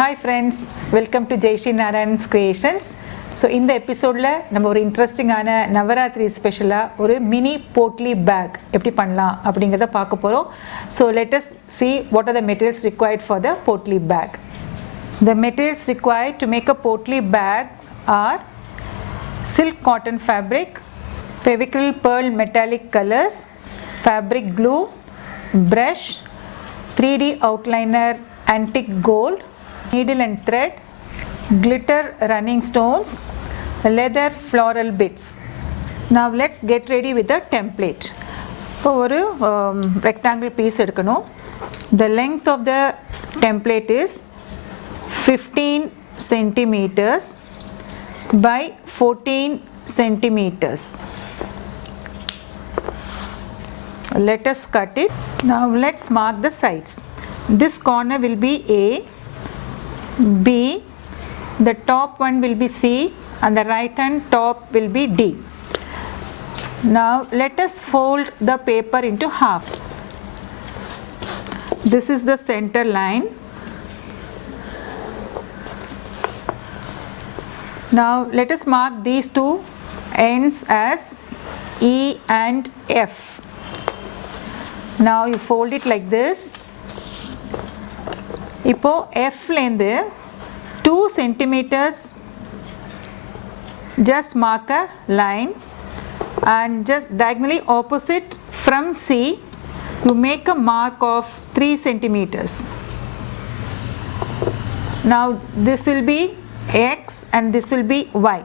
Hi friends, welcome to Jayashree Narayan's Creations. So இந்த எபிசோடில் நம்ம ஒரு இன்ட்ரெஸ்டிங்கான நவராத்திரி ஸ்பெஷலாக ஒரு மினி போட்லி பேக் எப்படி பண்ணலாம் அப்படிங்கிறத பார்க்க போகிறோம். So let us see what are the materials required for the potli bag. The materials required to make a potli bag are silk cotton fabric, Fevicryl pearl metallic colors, fabric glue, brush, 3D outliner antique gold, needle and thread, glitter running stones, leather floral bits. Now let's get ready with the template. இப்போ ஒரு rectangle piece எடுக்கணும். The length of the template is 15 centimeters by 14 centimeters. Let us cut it. Now let's mark the sides. This corner will be A, B, the top one will be C, and the right hand top will be D. Now let us fold the paper into half. This is the center line. Now let us mark these two ends as E and F. Now you fold it like this. இப்போ Fலேருந்து 2 centimeters just mark a line and just diagonally opposite from C you make a mark of 3 centimeters. Now this will be X and this will be Y.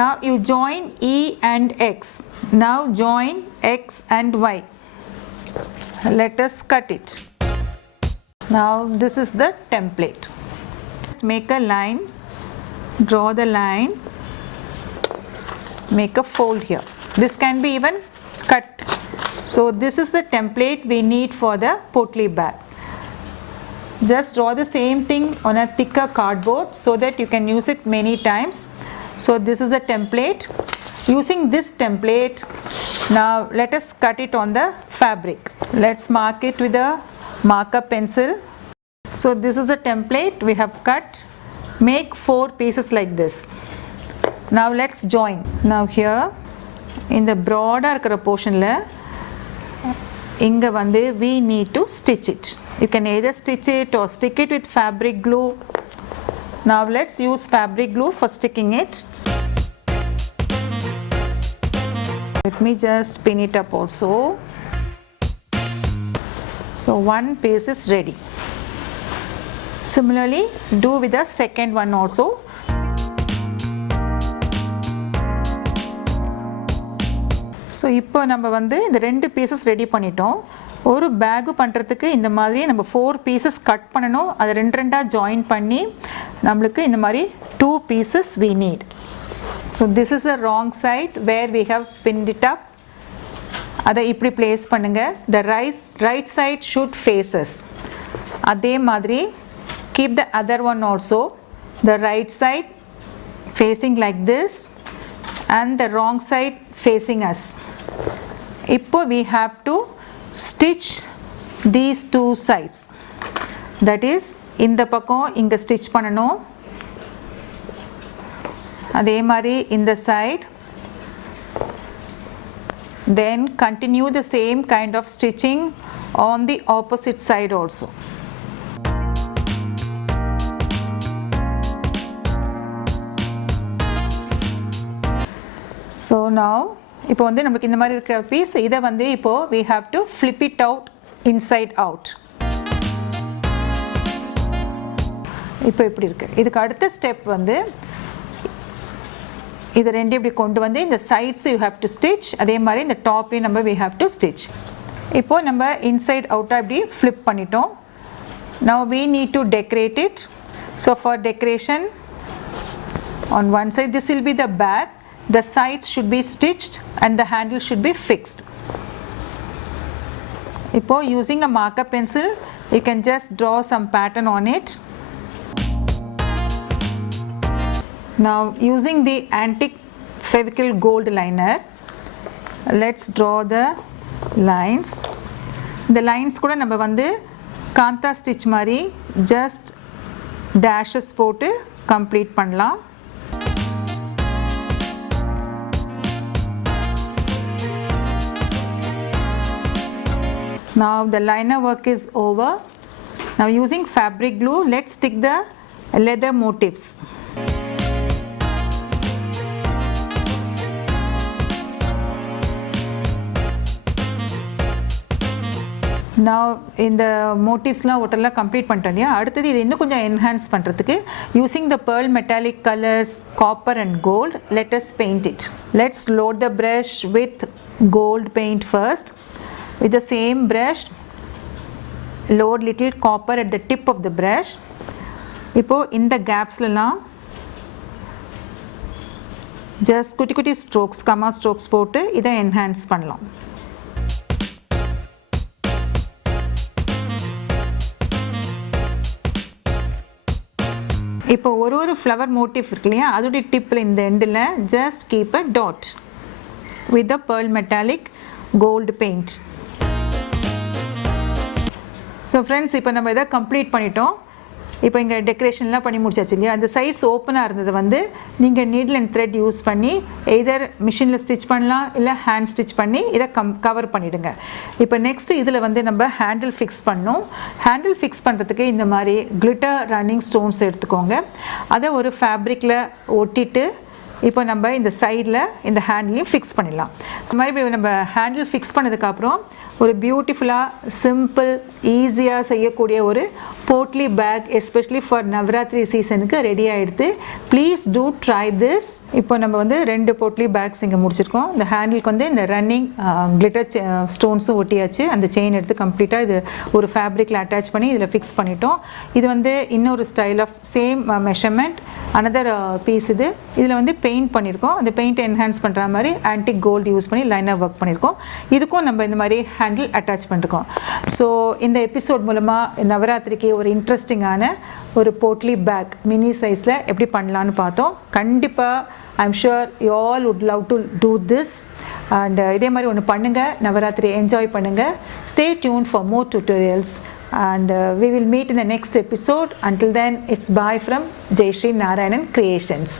Now you join E and X. Now join X and Y. Let us cut it. Now this is the template. Make a line, draw the line, make a fold here. This can be even cut. So this is the template we need for the potli bag. Just draw the same thing on a thicker cardboard so that you can use it many times. So this is the template. Using this template, now let us cut it on the fabric. Let's mark it with a marker pencil. So this is the template we have cut. Make 4 pieces like this. Now let's join. Now here in the broader portion la inga vande we need to stitch it. You can either stitch it or stick it with fabric glue. Now let's use fabric glue for sticking it. Let me just pin it up also. So one piece is ready. Similarly do with the second one also. So இப்போ நம்ம வந்து இந்த ரெண்டு pieces ready பண்ணிட்டோம். ஒரு பேக் பண்றதுக்கு இந்த மாதிரி நம்ம 4 pieces கட் பண்ணனும். அது ரெண்டு ரெண்டா ஜாயின் பண்ணி நமக்கு இந்த மாதிரி 2 pieces we need. So this is the wrong side where we have pinned it up. அதை இப்படி place பண்ணுங்க. The right side should face us. அதே மாதிரி keep the other one also, the right side facing like this and the wrong side facing us. இப்போ we have to stitch these two sides. That is இந்த பக்கம் இங்க stitch பண்ணனும். அதே மாதிரி இந்த side. Then continue the same kind of stitching on the opposite side also. So now இப்போ வந்து நமக்கு இந்த மாதிரி இருக்கிற பீஸ் இதை வந்து இப்போ we have to flip it out inside out. இப்போ இப்படி இருக்கு. இதுக்கு அடுத்த ஸ்டெப் வந்து இது ரெண்டு இப்படி கொண்டு வந்து இந்த sides you have to stitch. அதே மாதிரி இந்த டாப்லயும் நம்ம we have to stitch. இப்போ நம்ம inside out அப்படி flip பண்ணிட்டோம். Now we need to decorate it. So for decoration on one side this will be the back. The sides should be stitched and the handle should be fixed. இப்போ using a marker pencil you can just draw some pattern on it. Now using the antique Fevicryl gold liner let's draw the lines. The lines கூட நம்ம வந்து காந்தா ஸ்டிச் மாதிரி just டேஷஸ் போட்டு கம்ப்ளீட் பண்ணலாம். Now the liner work is over. Now using fabric glue, let's stick the leather motifs. Now இந்த motifsலாம் ஒட்டெல்லாம் கம்ப்ளீட் பண்ணிட்டோம் இல்லையா. அடுத்தது இது இன்னும் கொஞ்சம் என்ஹான்ஸ் பண்ணுறதுக்கு using the pearl metallic colors copper and gold, let us paint it. Let's load the brush with gold paint first. With the same brush, load little copper at the tip of the brush. இப்போ இந்த கேப்ஸ்லாம் ஜஸ்ட் குட்டி குட்டி strokes, comma strokes போட்டு இதை என்ஹான்ஸ் பண்ணலாம். இப்போ ஒரு ஃப்ளவர் மோட்டிவ் இருக்கு இல்லையா, அதோடைய டிப்பில் இந்த எண்டில் just keep a dot with the pearl metallic gold paint. So friends, இப்போ நம்ம இதை கம்ப்ளீட் பண்ணிட்டோம். இப்போ இங்கே டெக்கரேஷன்லாம் பண்ணி முடிச்சாச்சு இல்லையா. அந்த சைட்ஸ் ஓப்பனாக இருந்தது வந்து நீங்கள் நீடில் அண்ட் த்ரெட் யூஸ் பண்ணி எய்தர் மிஷினில் ஸ்டிச் பண்ணலாம், இல்லை ஹேண்ட் ஸ்டிச் பண்ணி இதை கவர் பண்ணிவிடுங்க. இப்போ நெக்ஸ்ட்டு இதில் வந்து நம்ம ஹேண்டில் ஃபிக்ஸ் பண்ணோம். ஹேண்டில் ஃபிக்ஸ் பண்ணுறதுக்கு இந்த மாதிரி கிளிட்டர் ரன்னிங் ஸ்டோன்ஸ் எடுத்துக்கோங்க. அதை ஒரு ஃபேப்ரிக்கில் ஒட்டிட்டு இப்போ நம்ம இந்த சைடில் இந்த ஹேண்ட்லையும் ஃபிக்ஸ் பண்ணிடலாம். ஸோ மாதிரி நம்ம ஹேண்டில் ஃபிக்ஸ் பண்ணதுக்கப்புறம் ஒரு பியூட்டிஃபுல்லாக சிம்பிள் ஈஸியாக செய்யக்கூடிய ஒரு potli bag especially for Navaratri சீசனுக்கு ரெடி ஆகிடுது. Please do try this. இப்போ நம்ம வந்து 2 போட்லி பேக்ஸ் இங்கே முடிச்சிருக்கோம். இந்த ஹேண்டிலுக்கு வந்து இந்த ரன்னிங் கிளிட்டர் ஸ்டோன்ஸும் ஒட்டியாச்சு. அந்த செயின் எடுத்து கம்ப்ளீட்டாக இது ஒரு ஃபேப்ரிக்கில் அட்டாச் பண்ணி இதில் ஃபிக்ஸ் பண்ணிட்டோம். இது வந்து இன்னொரு style of same measurement another piece. இதில் வந்து பெயிண்ட் பண்ணியிருக்கோம். அந்த பெயிண்ட் என்ஹான்ஸ் பண்ணுற மாதிரி ஆன்டிக் கோல்டு யூஸ் பண்ணி லைனர் ஒர்க் பண்ணியிருக்கோம். இதுக்கும் நம்ம இந்த மாதிரி ஹேண்டில் அட்டாச் பண்ணிருக்கோம். ஸோ இந்த எபிசோட் மூலமாக நவராத்திரிக்கு ஒரு இன்ட்ரெஸ்டிங்கான ஒரு போட்லி பேக் மினி சைஸில் எப்படி பண்ணலான்னு பார்த்தோம். கண்டிப்பாக I'm sure you all would love to do this. And இதே மாதிரி ஒன்று பண்ணுங்கள், நவராத்திரி என்ஜாய் பண்ணுங்கள். Stay tune for more tutorials and we will meet in the next episode. Until then, it's bye from Jayashree Narayanan Creations.